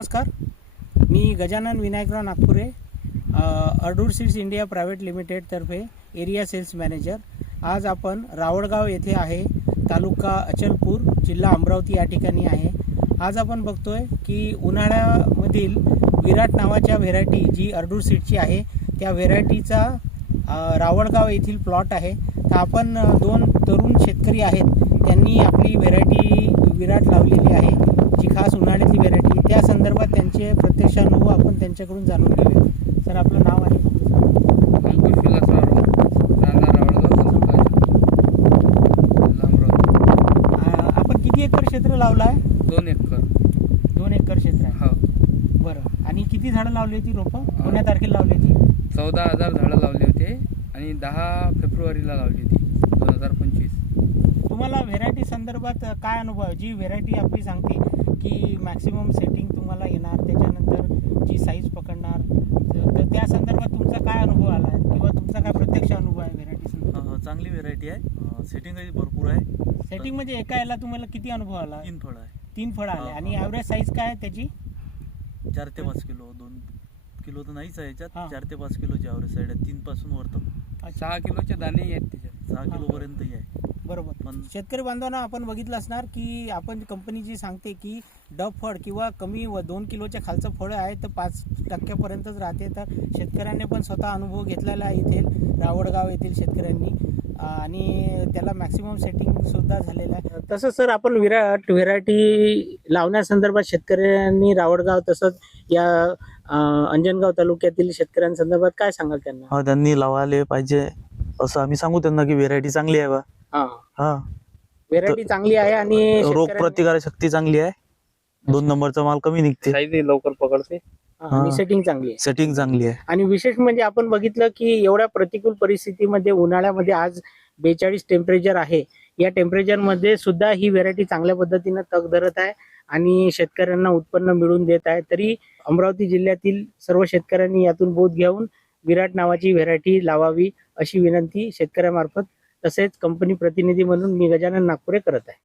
नमस्कार. मी Gajanan Vinayakrao Nagpure Ardur seeds India private लिमिटेडतर्फे area sales manager. आज आपण रावळगाव येथे आहे तालुका अचलपूर जिल्हा अमरावती या ठिकाणी आहे. आज आपण बघतोय की उन्हाळ्यामधील विराट नावाच्या व्हेरायटी जी अर्डूर सीडची आहे त्या व्हेरायटीचा रावळगाव येथील प्लॉट आहे. तर आपण दोन तरुण शेतकरी आहेत त्यांनी आपली व्हेरायटी विराट लावलेली आहे जी खास उन्हाळ्यातली व्हेरायटी त्या संदर्भात त्यांचे प्रत्यक्ष अनुभव आपण त्यांच्याकडून जाणून घेऊया. सर आपलं नाव आहे? अंकुश विलासराव आपण किती एकर क्षेत्र लावलं आहे दोन एकर. दोन एकर क्षेत्र आहे. हो. बरं. आणि किती झाडं लावली होती रोपं? कोण्या तारखेला लावली होती? चौदा हजार झाडं लावली होते आणि दहा फेब्रुवारीला लावली होती दोन हजार पंचवीस. तुम्हाला व्हेरायटी संदर्भात काय अनुभव आहे? जी व्हेरायटी आपली सांगते की मॅक्सिमम सेटिंग तुम्हाला येणार त्याच्यानंतर जी साईज पकडणार तर तर त्या संदर्भात तुमचा काय अनुभव आला आहे? किंवा तुमचा काय प्रत्यक्ष अनुभव आहे व्हेरायटी संदर्भात? चांगली व्हेरायटी आहे. सेटिंगही भरपूर आहे. सेटिंग म्हणजे एका याला तुम्हाला किती अनुभव आला? तीन फळं आहे. तीन फळं आले. हा, आणि. ॲव्हरेज साईज काय आहे त्याची? चार ते पाच किलो दोन किलो तर नाहीच आहे हा. याच्यात चार ते पाच किलोची ॲव्हरेज साईड आहे. तीन पासून वरतं सहा किलोचे दाणे आहेत त्याच्यात. सहा किलो पर्यंतही आहे. बरोबर. पण शेतकरी बांधवांना आपण बघितलं असणार की आपण कंपनी जी सांगते की डब फळ किंवा कमी व दोन किलोच्या खालचं फळ आहे तर पाच टक्क्यापर्यंतच राहते. तर शेतकऱ्यांनी पण स्वतः अनुभव घेतलेला आहे इथे रावडगाव येथील शेतकऱ्यांनी. आणि त्याला मॅक्सिमम सेटिंग सुद्धा झालेलं आहे. तसं सर आपण विराट व्हेरायटी लावण्यासंदर्भात शेतकऱ्यांनी रावडगाव तसंच या अंजनगाव तालुक्यातील शेतकऱ्यांसंदर्भात काय सांगाल त्यांना? हा त्यांनी लावायला पाहिजे. असं आम्ही सांगू त्यांना की व्हेरायटी चांगली आहे बा. हा. हा. व्हेरायटी चांगली आहे आणि रोग प्रतिकारक शक्ती चांगली आहे. दोन नंबरचा माल कमी निघते. साईज लवकर पकडते. आणि हा. सेटिंग चांगली आहे. सेटिंग चांगली आहे. आणि विशेष म्हणजे आपण बघितलं की एवढ्या प्रतिकूल परिस्थितीमध्ये उन्हाळ्यामध्ये आज बेचाळीस टेम्परेचर आहे. या टेम्परेचरमध्ये सुद्धा ही व्हेरायटी चांगल्या पद्धतीनं तग धरत आहे आणि शेतकऱ्यांना उत्पन्न मिळवून देत आहे. तरी अमरावती जिल्ह्यातील सर्व शेतकऱ्यांनी यातून बोध घेऊन विराट नावाची व्हेरायटी लावावी अशी विनंती शेतकऱ्यामार्फत तसेच कंपनी प्रतिनिधी म्हणून मी गजानन नागपुरे करत आहे.